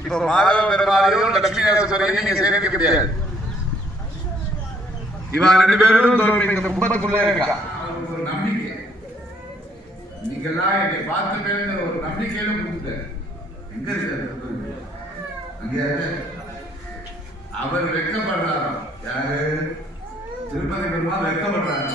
இப்போ மாதவ பெருமாளையும் லட்சுமி நரேஸ்வரையும் நீங்க சேர்க்க முடியாது. இவன் 2 பேரும் இந்த கும்பத்துக்குள்ள இருக்கா. ஒரு நம்பிக்கை நீங்கெல்லாம் என்னை பார்த்து பேருந்த ஒரு நம்பிக்கையில கொடுத்துட்ட. எங்க இருக்காரு? அங்கே அவர் வெட்கப்படுறாரோ? யாரு? திருப்பதி பெருமாள் வெட்கப்படுறாரு.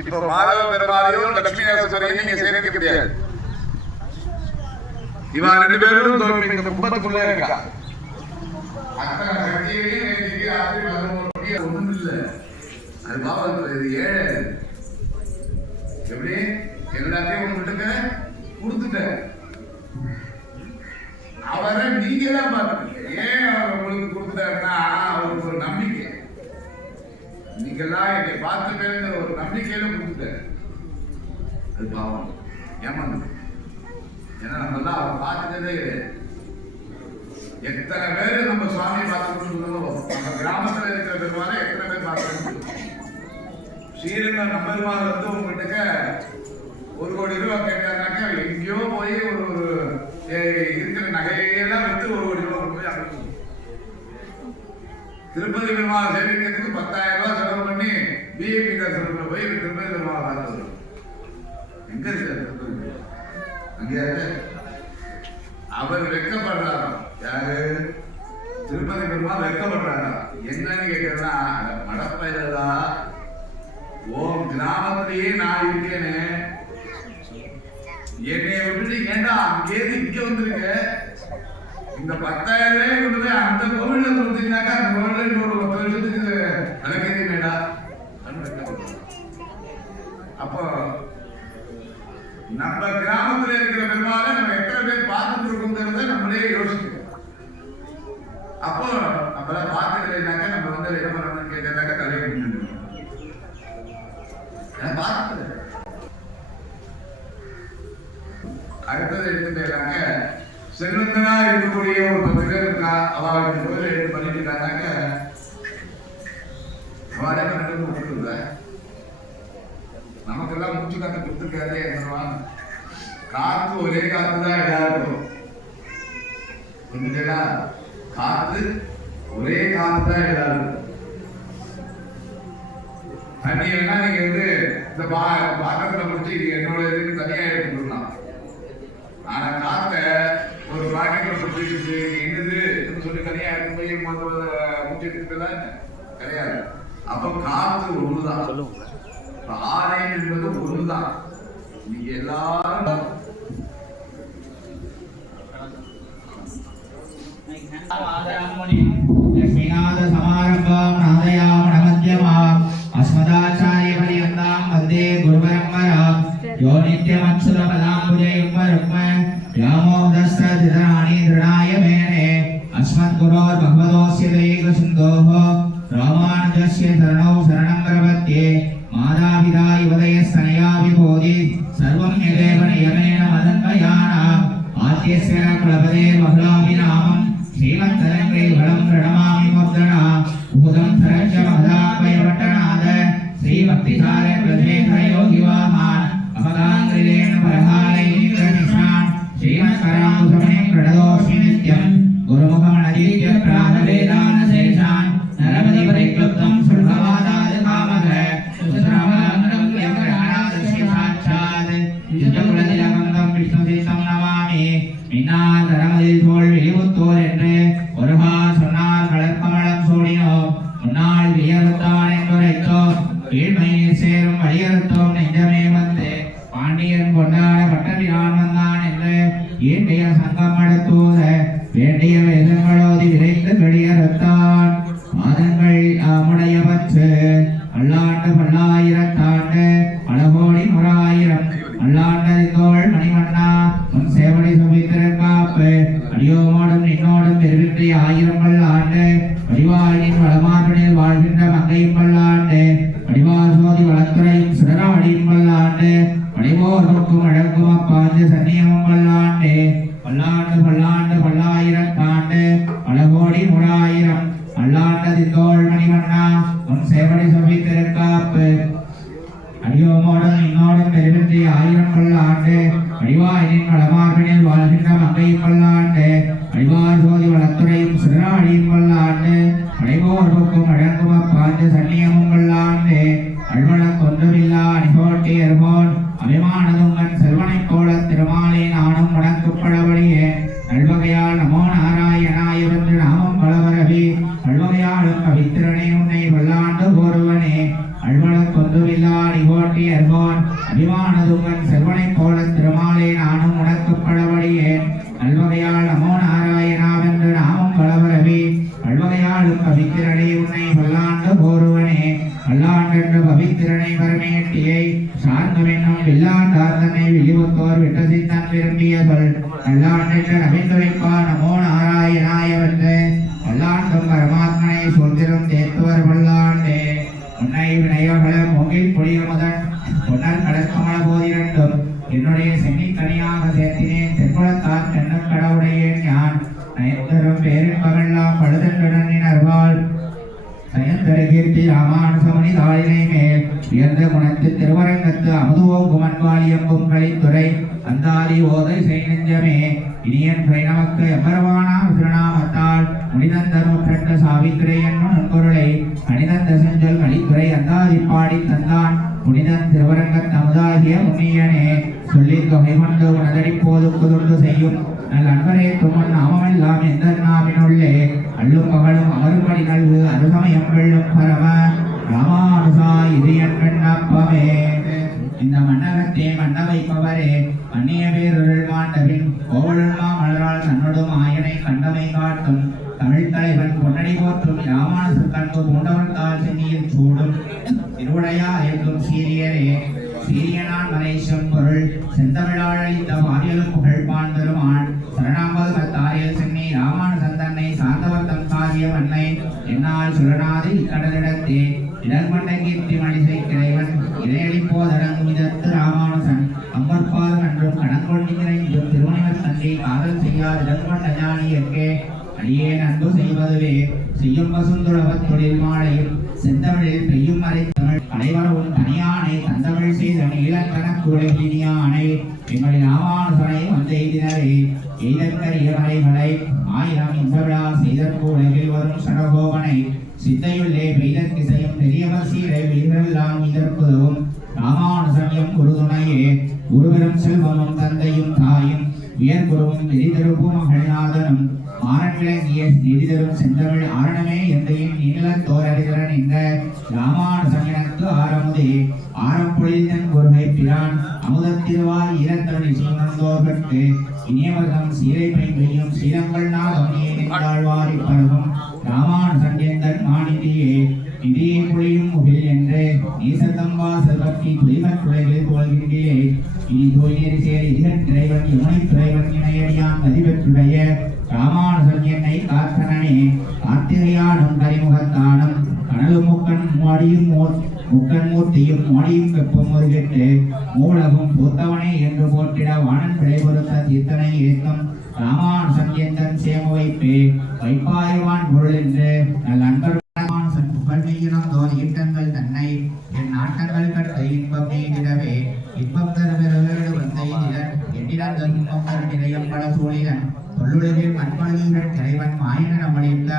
இப்போ மாதவ பெருமாளையும் லட்சுமி நரேஸ்வரையும் நீங்க சேர்க்க முடியாது. இவன் 2 பேரும் இந்த கும்பத்துக்குள்ள இருக்கா. அத்தனை சக்தியையும் ஒண்ணும் இல்லை. அது பாவம். இது ஏழை எப்படி எல்லாத்தையும் உங்ககிட்ட கொடுத்துட்ட. அவரை நீங்க தான் பார்த்துட்டீங்க. ஏன் அவர் உங்களுக்கு கொடுத்துட்டாருன்னா அவருக்கு ஒரு நம்பிக்கை. நீங்கெல்லாம் என்னை பார்த்து பேருந்த ஒரு நம்பிக்கையில கொடுத்துட்ட. அது பாவம் ஏமாந்து. ஏன்னா நம்ம எல்லாம் அவர் பார்த்துட்டதே எத்தனை பேரு நம்ம சுவாமி பார்த்துட்டு நம்ம கிராமத்துல இருக்கிற பெருமாளை எத்தனை பேர் பார்த்து ஸ்ரீரங்கம் நம்ம பெருமாள் வந்து உங்ககிட்ட 1 கோடி ரூபாய் கேட்டாருனாக்கா எங்கேயோ போய் ஒரு இருக்கிற நகையெல்லாம் விட்டு 1 கோடி ரூபாய் போய் அனுப்புவோம். திருப்பதி பெருமாள் சேவிக்கிறதுக்கு 10,000 ரூபாய் செலவு பண்ணி பிஏபி தரிசனத்துல போய் திருப்பதி பெருமாள் பார்த்து வரும். எங்க இருக்காரு? அங்கே அவர் வெட்கப்படுறாரோ? யாரு? திருப்பதி பெருமாள் வெட்கப்படுறாரா? என்னன்னு கேட்கறதுன்னா மடப்பயிரதா ஓம் கிராமத்திலேயே நான் இருக்கேன்னு என்னைய விட்டுட்டு ஏண்டா அங்கேயிருந்து இங்க வந்துருக்க. இந்த 10,000 கொண்டு போய் அந்த கோவில்ல கொடுத்தீங்கன்னாக்கா அந்த கோவில்ல இன்னொரு 10 வருஷத்துக்கு அலக்கேதி வேண்டா. அப்போ நம்ம கிராமத்துல இருக்கிற பெருமாளை நம்ம எத்தனை பேர் பார்த்துட்டு இருக்கோங்கிறத நம்மளே யோசிக்கணும். அப்போ நம்மள பார்த்துக்கலைனாக்கா நம்ம வந்து என்ன பண்ணணும்னு கேட்டாக்கா தலையை முடிஞ்சிடும். பார்த்து அடுத்தது எடுத்துட்டாங்க. செல்வந்தனா இருக்கக்கூடிய ஒரு 10 பேர் இருக்கா. அவளுக்கு கோயில் எடுத்து பண்ணிட்டு இருக்காங்க. அவளே கொடுத்துருந்த நமக்கெல்லாம் மூச்சு காத்து கொடுத்துருக்காதே என்னவான். காத்து ஒரே காத்து தான் எல்லாருக்கும். புரிஞ்சுட்டா? காத்து ஒரே காத்து தான் எல்லாருக்கும். தண்ணி வேணா நீங்க வந்து இந்த பாக்கத்துல முடிச்சு இது என்னோட இதுக்கு தனியா எடுத்துக்கலாம். ஆனா காத்த ஒரு பாக்கெட்ல முடிச்சுட்டு என்னது சொல்லி தனியா எடுத்து போய் முடிச்சு எடுத்துக்கலாம் கிடையாது. அப்ப காத்து ஒண்ணுதான். ஆலயம் என்பது ஒண்ணுதான். நீங்க எல்லாரும் லட்சுமிநாத சமாரம்பம் நாதயாம நமத்யமாம் அஸ்மதாச்சாரிய பரியந்தாம் வந்தே குருபரம்பராம் யோ நித்யமச்சுத பதாம்புஜே யுக்ம व्यामोदस्त्रधिराणि दृढाय मेने अस्मद्गुरोर् भगवतोऽस्य दयैक सिन्धोः रामानुजस्य शरणौ शरणं प्रपद्ये मातापिता युवतयस्तनया विभूति सर्वं यदेव नियमेन मदन्वयानाम् आद्यस्य कुलपते बहुलाभिनामं श्रीमन्तरङ्गे फलं प्रणमामि मुद्रणा भूतं सरञ्च महदात्मयपट्टनाद श्रीभक्तिसारे प्रजेशयोगिवाहान् अपगाङ्ग्रिलेन परहालयीन्द्रनिशान् श्रीमत्करामुसमणे प्रणतोऽस्मि नित्यं गुरुमुखमनदीत्य प्राणवेदानशेषान् नरपति परिक्लुप्तं सुरभवादादिकामः सुश्रावलग्नं यमराणादस्य साक्षात् युजकुलतिलकं विष्णुतीर्थं नमामि मिन्नादरमदिல் தோள் விழிவுத்தோர் என்று ஒருகால் சொன்னார் கடற்கமலம் சூடினோம் முன்னாள் வியறுத்தான் என்றுரைத்தோ கீழ்மையில் சேரும் வழியறுத்தோம் நெஞ்சமே வந்து பாண்டியன் கொண்டாட பட்டபிரான் வந்தான் என்று ஈண்டிய சங்கம் அடுத்தூத வேண்டிய வேதங்களோதி விரைந்து வெளியறுத்தான் மாதங்கள் முடைய பற்று பல்லாண்டு பல்லாயிரத்தாண்டு பல கோடி 100,000 அல்லாண்டதிதோள் மணிவண்ணா உன் சேவடி சுமித்திரன் காப்பு அடியோமோடும் நின்னோடும் பெருவிற்றை ஆயிரம் பல்லாண்டு வடிவாயினின் வளமார்பனில் வாழ்கின்ற மங்கையும் பல்லாண்டு வடிவார் சோதி வளத்துறையும் சுடராடியும் பல்லாண்டு வடிவோர்க்கும் அழகும் அப்பாஞ்ச சன்னியமும் பல்லாண்டு பல்லாண்டு பல்லாண்டு பல்லாயிரத்தாண்டு பல கோடி 3000 அல்லாண்டதி தோள் மணிவண்ணா உன் சேவடி சொல்லி திருக்காப்பு அடியோமோடும் இன்னோடும் பெருவின்றி 1000 பல்லாண்டு வடிவாயினின் வளமார்பினில் வாழ்கின்ற மங்கையும் பல்லாண்டு வடிவார் சோதி வளத்துறையும் சுடராடியும் பல்லாண்டு வடிவோர்க்கும் அழகும் அப்பாஞ்ச சன்னியமும் பல்லாண்டு அழ்வன கொன்றுமில்லா அணிபோட்டி அருகோன் அபிமானதுங்கன் செல்வனைப் போல திருமாலே நானும் முடக்கப்படபடியே நல்வகையால் நமோ நாராயணாய வென்று நாமம் பலவரவி நல்வகையாலும் கவித்திரனே உன்னை வல்லாண்டு கோருவனே அழ்வன கொன்றுமில்லா அணிபோட்டி அருகோன் அபிமானதுங்கன் செல்வனைப் போல திருமாலே நானும் முடக்கப்படபடியே நல்வகையால் நமோ நாராயணா வென்று நாமம் பலவரவி நல்வகையாலும் கவித்திரனே உன்னை வல்லாண்டு கோருவனே அல்லாண்டென்று பவித்திரனை வரமேட்டியை சார்ந்தவென்னும் வில்லாண்டார்தனை விழிவுத்தோர் விட்டசித்தன் விரும்பிய சொல் அல்லாண்டென்று நவிந்து வைப்பார் நமோ நாராயணாய வென்று அல்லாண்டும் பரமாத்மனை சொல்திரும் தேத்துவர் வல்லாண்டே உன்னை வினயபல மூங்கில் புளிய முதன் பொன்னர் கடற்கமல போதிரண்டும் என்னுடைய சென்னி தனியாக சேர்த்தினேன் தென்குளத்தார் தென்னக் கடவுடையேன் யான் நயந்தரும் பேரின்பமெல்லாம் பழுதன்றினர்வாள் சயந்தர கீர்த்தி ராமானுசமணி தாளினை மேல் உயர்ந்த குணத்து திருவரங்கத்து அமுதுவோம் குமன்வாலியம்பும் கலித்துறை அந்தாதி ஓதை செய்நெஞ்சமே இனியன் நமக்கு எம்பரவானாம் திருநாமத்தால் முனிதந்தருற்ற சாவித்திரை என்னும் நன்பொருளை அணிதந்த செஞ்சொல் கலித்துறை அந்தாதி பாடி தந்தான் புனிதன் திருவரங்கத் அமுதாகிய முன்னியனே சொல்லித் தொகை கொண்டு உனதடி போதுக்கு தொண்டு செய்யும் நல் அன்பரே துமன் நாமெல்லாம் எந்த நாவினுள்ளே அள்ளும் பகலும் அமருபடி நல்கு அருசமயம் வெள்ளும் பரம ராமானுசா இது என் விண்ணப்பமே. இந்த மன்னகத்தே மன்ன வைப்பவரே அந்நிய பேருள் மாண்டபின் கோவலுமா மலரால் தன்னோடும் ஆயனை கண்டமை காட்டும் தமிழ் தலைவன் பொன்னடி போற்றும் ராமானுச கண்பு பூண்டவர்தால் சென்னியில் சூடும் திருவுடையா என்றும் சீரியரே சீரியனான் மலேசியம் பொருள் செந்தமிழாள் அளித்த வாரியலும் புகழ் பாண்டருமான் சரணாம்பது கத்தாரியல் சென்னி ராமானுசன் தன்னை சார்ந்தவர் தம் காரிய மன்னை என்னால் சுரணாது இக்கடலிடத்தே இடர்மண்ட கீர்த்தி மணிசை கிளைவன் இதையளிப்போதடங்கும் இதற்கு ராமானுசன் அம்பற்பாதம் என்றும் கடங்கொண்டி நிறைந்தும் திருமணிவர் தந்தை காதல் செய்யார் இடர்கொண்ட ஞானியற்கே அடியேன் அன்பு செய்வதுவே செய்யும் பசுந்துளவத் தொழில் மாலையும் செந்தமிழில் பெய்யும் மறை தமிழ் அனைவரும் தனியானை தந்தமிழ் செய்த நீலக்கணக்குலகினியானை எங்களின் ராமானுசனை வந்தெய்தினரே எய்தற்கரிய மலைகளை 1000 இந்த விழா செய்தற்கு உலகில் வரும் சடகோபனை சித்தையுள்ளே பெய்தற்கு செய்யும் பெரியவர் சீரை வீரெல்லாம் இதற்குதவும் ராமானுசனியம் குருதுணையே குருவரும் செல்வமும் தந்தையும் தாயும் உயர்குருவும் நெறிதருப்பு மகள்நாதனும் மாறன் விளங்கிய நெறிதரும் செந்தமிழ் ஆரணமே எந்தையின் நீலத்தோரறிதரன் என்ற ராமானுசன் எனக்கு ஆரமுதே ஆரம்பொழிந்தன் ஒருகை பிரான் அமுதத்திருவாய் ஈரத்தனி சீனந்தோர்கட்கு இனியவர்தம் சீரை பெய்யும் சீலங்கள் நாதம் நீழ்வாரி பருவம் ராமானுசன் எந்தன் மாநிதியே நிதியை புளியும் முகில் என்று நீசத்தம்பா செல்வத்தி துளிமற் குலைகளில் போல்கின்றே இனி தோழியர் சேர் இதன் திரைவன் யுனை துறைவன் இணையடியான் மதிபெற்றுடைய ராமானுசன் என்னை காத்தனனே கார்த்திகையானும் கரிமுகத்தானும் கனலும் முக்கன் மூர்த்தியும் மோடியும் வெப்பம் ஒருகெட்டு மூலகும் பூத்தவனே என்று போற்றிட வானன் பிழை பொருத்த தீர்த்தனை ஏற்கும் ராமானுசன் எந்தன் சேம வைப்பே வைப்பாயுவான் பொருள் என்று நல் அன்பர் ராமானுசன் புகழ் மெய்யினம் தோல் ஈட்டங்கள் தன்னை என் நாட்டங்கள் கட்ட இன்பம் நீதிடவே இன்பம் தருவெருவேடு வந்த இதிலன் எண்ணிடந்த துன்பம் தரு நிலையம் பல சூழிலன் தொல்லுலகில் மண்மொழிகள் திரைவன் மாயன நம்மளித்த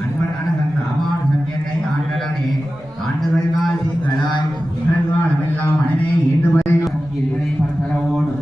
அன்பன் அனகன் ராமானுசன் என்னை ஆண்டலனே ஆண்டுகள் நாள் தீங்களாய் நிகழ்காலமெல்லாம் மனமே ஈண்டுவதை பரவோடு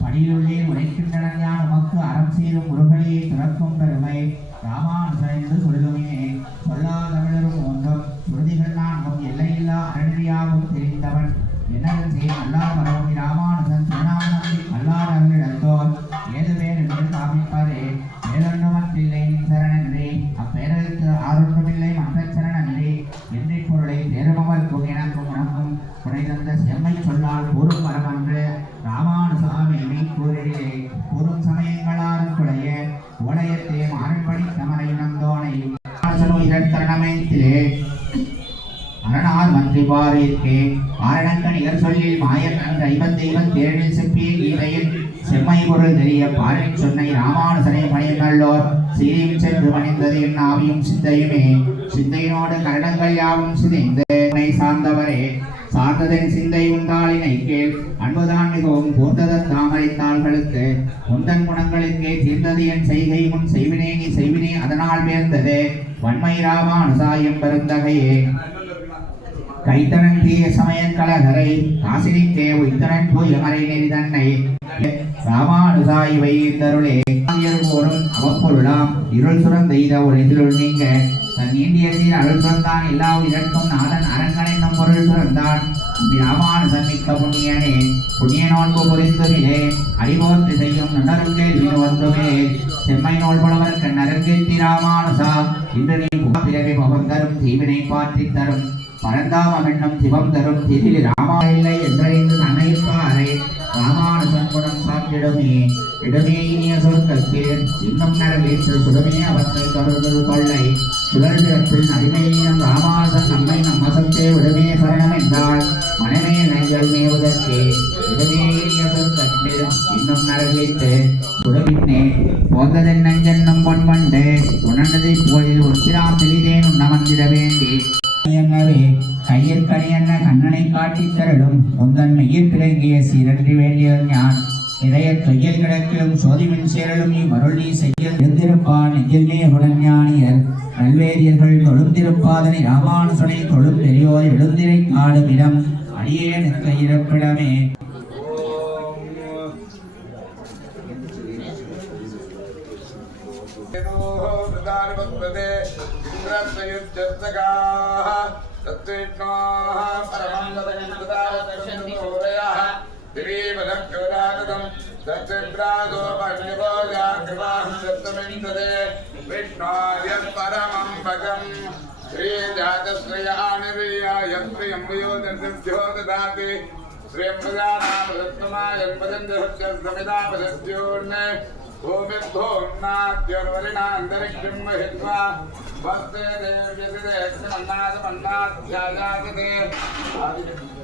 படியிலுள்ளே உரைக்கின்றன உமக்கு அறம் செய்தும் முருகனையை துறக்கும் பெருமை ராமானுசன் என்று சொல்லுமே சொல்லாதவளரும் ஒன்றும் சுருதிகள் நான்கும் எல்லையில்லா அரணியாகவும் தெரிந்தவன் என்னது செய்ய அல்லாதவரும் ராமானுசன் திருநாமத்தில் அல்லாதவர்களிடத்தோர் ஏதுவேன் என்று காமிப்பதே வேறொன்றுமற்றில்லை சரணன்றி அப்பேரலுக்கு ஆரொன்றுமில்லை மற்ற சரணன்றி என்ற பொருளை வேறுபவர்க்கும் எனக்கும் உனக்கும் குறைந்த செம்மை சொல்லால் கூறும் வரமன்று ராமானுசாமி கூறிலே கூறும் சமயங்களாருக்குடைய உலக சமயத்திலே அரணார் மந்திரி பாரிற்கு ஆரணக்க நிகர் சொல்லில் மாயக்கண் ஐம்பத்தெய்வம் தேரில் செப்பிய கீதையில் செம்மை பொருள் தெரிய பாரின் சொன்னை ராமானுசனை பணியுள்ளோர் சீரியும் சென்று பணிந்தது என் ஆவியும் சிந்தையுமே சிந்தையினோடு கரணங்கள் யாவும் சிதைந்து சார்ந்தவரே சார்ந்ததன் சிந்தை உண்டாளினை கேள் அன்புதான் மிகவும் கூர்ந்ததன் தாமரைத்தாள்களுக்கு உந்தன் குணங்களுக்கே தீர்ந்தது என் செய்கை முன் செய்வினே நீ செய்வினே அதனால் பேர்ந்தது வன்மை ராமானுசாயம் பெருந்தகையே கைத்தனன் தீய சமயன் கலகரை காசினிக்கே உய்தனன் தூயமறை நெறி தன்னை ராமானுசா இவை தருளே போரும் அவப்பொருளாம் இருள் சுரந்தெய்த உலகிலுள் நீங்க தன் நீண்டிய சீர் அருள் சுரந்தான் எல்லா உயிர்க்கும் நாதன் அரங்கன் என்னும் பொருள் சுரந்தான் ராமானுசன் மிக்க புண்ணியனே புண்ணிய நோன்பு புரிந்துமிலே அறிவோர்த்து செய்யும் நன்னருங்கேள்வி ஒன்றுமே செம்மை நோல் புலவர்க்கு நரங்கேத்தி ராமானுசா இன்று நீ பிறவி பவம் தரும் தீவினை பாற்றி தரும் பரந்தாமம் என்னும் சிவம் தரும் திரிலி ராமா இல்லை என்றறிந்து நன்னைப்பாறை ராமானுசன் குணம் சாற்றிடுமே இடமே இனிய சொற்கற்கு இன்னும் நரவேற்று சுடமே அவற்றை தொடர்பு கொள்ளை சுழல் பிறப்பில் அடிமையினம் ராமானுசன் நம்மை நம்மசத்தே விடுமே சரணம் என்றால் மனமே நெஞ்சல் மேவுதற்கே இடமே இனிய சொற்கற்கு இன்னும் நரவேற்று சுடவின்னே போந்ததன் நஞ்சென்னும் பொன்வண்டு உணர்ந்ததை போலில் உச்சிராம் தெளிதேன் உண்ணமந்திட வேண்டி கையிற்கணியன்ன கண்ணனை காட்டித் தரலும் உந்தன் மெய்யில் கிடங்கிய சீரன்றி வேண்டியது ஞான் இதய தொய்யல் கிடக்கிலும் சோதிமின் சேரலும் இவ்வருள் நீ செய்ய இருந்திருப்பான் நெஞ்சில்மே உடஞ்ஞானியர் நல்வேதியர்கள் தொழுந்திருப்பாதனை ராமானுசனை தொழும் பெரியோர் எழுந்திரை காடும் இடம் அடியேனுக்கு இருப்பிடமே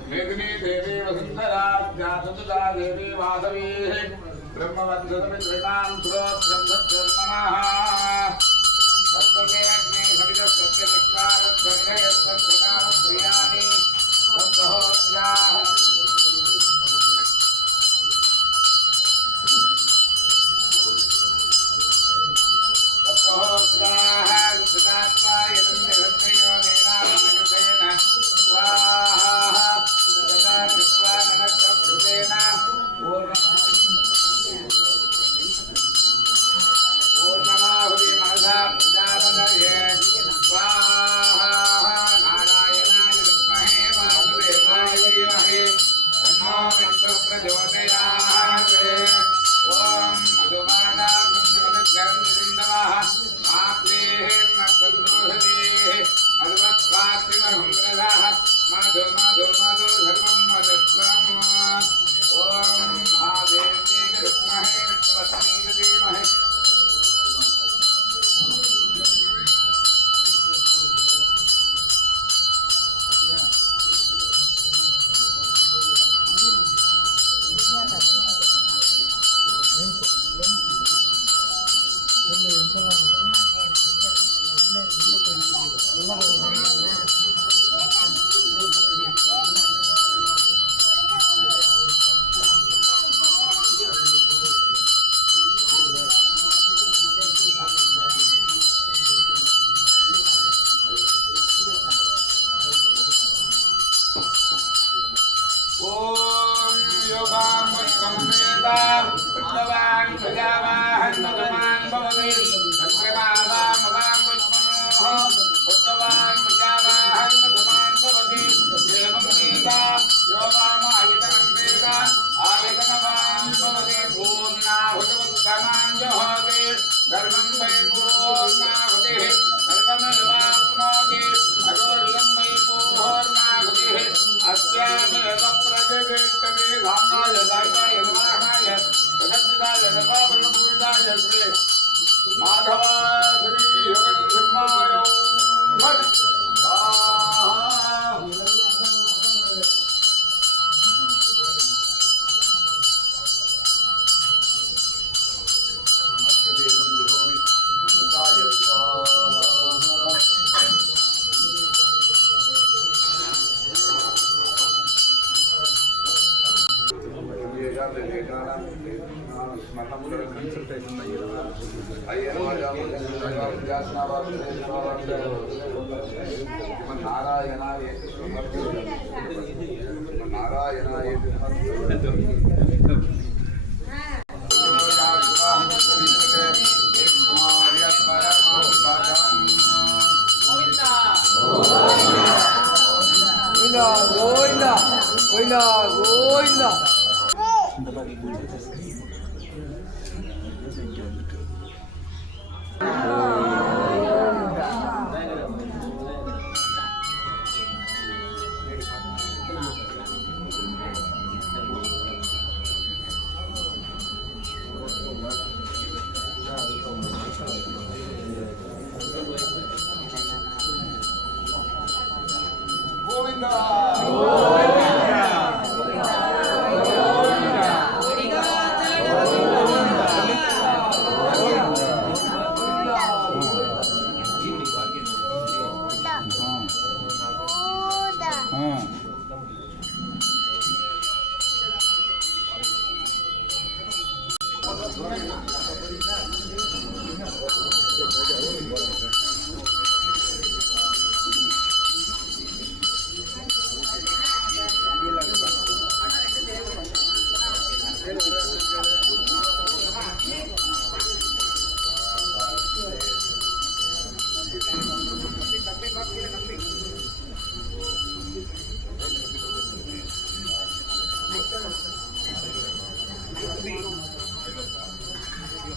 मेदिनी देवी वसुंधरा जातुदा देवी माधवी ब्रह्मवद्गतमित्रणां सुरोत्रं सत्यर्मणः सत्तमे अग्ने सविदस्सत्यविक्रारद्वैनयस्सत्सदानप्रियाणि सत्सहोत्राः सत्सहोत्राः सुदात्मा यदन्निरन्यो देनावतिकृतेन स्वाहा सदा कृत्वा ननक्कृतेन पूर्णं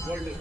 Hold it.